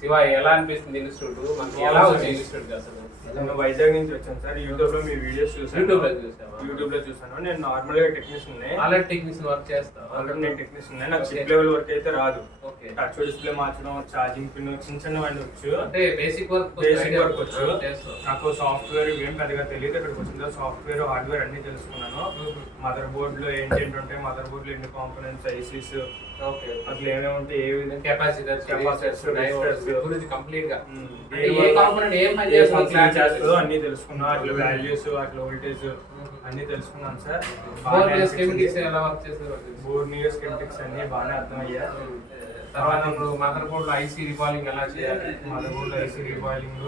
శివ ఎలా అనిపిస్తుంది ఇన్స్టిట్యూట్? మనకి ఎలా వచ్చింది ఇన్స్టిట్యూట్ అసలు? నేను వైజాగ్ నుంచి వచ్చాను సార్. యూట్యూబ్ లో మీ వీడియోస్ చూసాను. యూట్యూబ్ లో చూసాను. నేను నార్మల్ గా టెక్నీషియన్. ఆల్రెడీ టెక్నీషియన్ వర్క్ చేస్తాను. ఆల్రెడీ నేను టెక్నీషియన్. నాకు చిప్ లెవెల్ వర్క్ అయితే రాదు. టచ్ డిస్ప్లే మార్చడం, ఛార్జింగ్ పిన్ చిన్నవన్నీ వచ్చు. అంటే బేసిక్ వర్క్ వచ్చు. నాకు సాఫ్ట్వేర్ ఏం పెద్దగా తెలియదు. ఇక్కడికి వచ్చిందో సాఫ్ట్వేర్ హార్డ్వేర్ అన్ని తెలుసుకున్నాను. మదర్ బోర్డ్ లో ఏంటి ఉంటాయి, మదర్ బోర్డ్ లో ఎన్ని కాంపోనెంట్స్, ఐసీస్ అట్లా ఏమేమి ఉంటాయి, ఏ విధంగా కెపాసిటర్స్ గురించి కంప్లీట్ గా చేస్తుందో అన్ని తెలుసుకున్నాను. అట్లా వాల్యూస్, అట్లా వోల్టేజ్ అన్ని తెలుసుకున్నాను సార్. బోర్నియర్ స్కెమిటిక్స్ అన్ని బాగానే అర్థమయ్యా. తర్వాత ఇప్పుడు మదర్ బోర్డ్ లో ఐసీ రీబాయిలింగ్ ఎలా చేయాలి, మదర్ బోర్డ్ లో ఐసీ రీబాయిలింగ్,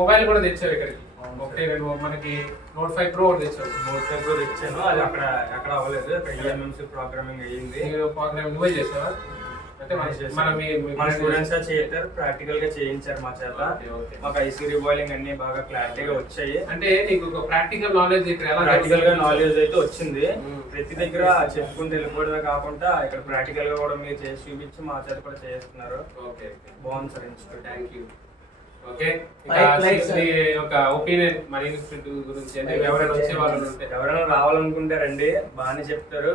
మొబైల్ కూడా తెచ్చావు ఇక్కడికి. ఒకటే మనకి నోట్ 5 Pro తెచ్చావు. నోట్ 5 Pro తెచ్చాను. అది అక్కడ అవ్వలేదు. ఈఎంఎంసీ ప్రోగ్రామింగ్ అయ్యింది. ప్రోగ్రామింగ్ నువ్వే చేసావా? అంటే మన స్టూడెంట్స్ చేస్తారు, ప్రాక్టికల్ గా చేయించారు మా చేత. మాకు ఐసీ రీబాయిలింగ్ అన్ని బాగా క్లారిటీగా వచ్చాయి. అంటే నీకు ప్రాక్టికల్ నాలెడ్జ్ ఇక్కడ ఎలా? ప్రాక్టికల్ గా నాలెడ్జ్ అయితే వచ్చింది. ప్రతి దగ్గర చెప్పుకుని వెళ్ళిపోవడమే కాకుండా ఇక్కడ ప్రాక్టికల్ గా కూడా మీరు చేసి చూపించి మా చేత కూడా చేస్తున్నారు. బాగుంది sir institute. Thank you. Okay, ఒక ఒపీనియన్ మన ఇన్స్టిట్యూట్ గురించి. అంటే ఎవరైనా వచ్చే వాళ్ళు ఉంటే, ఎవరైనా రావాలనుకుంటే రండి, బాగానే చెప్తారు.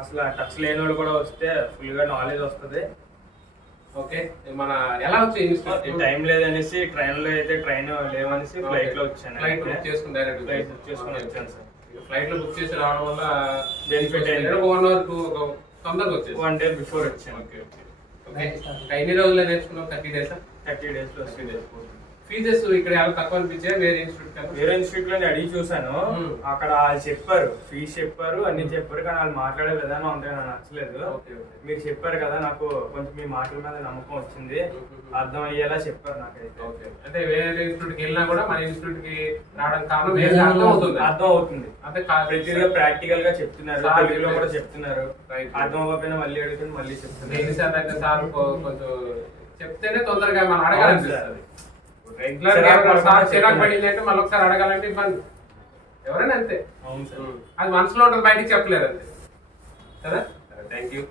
అసలు టచ్ లేని వాళ్ళు కూడా వస్తే ఫుల్ గా నాలెడ్జ్ వస్తుంది. ఓకే, మన ఎలా వచ్చే ఇన్స్టిట్యూట్? టైం లేదనేసి ట్రైన్ లో అయితే ట్రైన్ లేవనేసి ఫ్లైట్ లో వచ్చాను. ఫ్లైట్ బుక్ చేసుకుని డైరెక్ట్ ఫ్లైట్ బుక్ చేసుకుని వచ్చాను సార్. ఫ్లైట్ లో బుక్ చేసి రావడం వల్ల బెనిఫిట్ అయింది. 1 hour తొందరగా వచ్చేసి 1 day బిఫోర్ వచ్చాను. Okay okay. ఎన్ని రోజుల్లో నేర్చుకున్నావు? 30 days? 30 days లో 3 days. ఫీజెస్ ఇక్కడ ఎలా తక్కువ అనిపించే? వేరే ఇన్స్టిట్యూట్ లో అడిగి చూసాను. అక్కడ వాళ్ళు చెప్పారు, ఫీజు చెప్పారు, అన్ని చెప్పారు. కానీ వాళ్ళు మాట్లాడే విధానం అంటే నాకు నచ్చలేదు. మీరు చెప్పారు కదా, నాకు కొంచెం మీ మాటల మీద నమ్మకం వచ్చింది. అర్థం అయ్యేలా చెప్పారు నాకైతే. అంటే వేరే ఇన్స్టిట్యూట్ కి వెళ్ళినా కూడా మన ఇన్స్టిట్యూట్ కి రావడం కారణం అర్థం అవుతుంది. అంటే ప్రతిగా ప్రాక్టికల్ గా చెప్తున్నారు, తెలుగులో కూడా చెప్తున్నారు. అర్థం అవ్వకపోయినా మళ్ళీ అడుగుతుంది, మళ్ళీ చెప్తున్నారు. సార్ కొంచెం చెప్తేనే తొందరగా మనం అడగాలనిపిస్తుంది. రెగ్యులర్ గా చిరాకు పడింది అంటే మళ్ళీ ఒకసారి అడగాలంటే ఇబ్బంది. ఎవరైనా అంతే. అవును సార్. అది మనసులో ఉంటుంది, బయటికి చెప్పలేరు అంతే కదా. Thank you.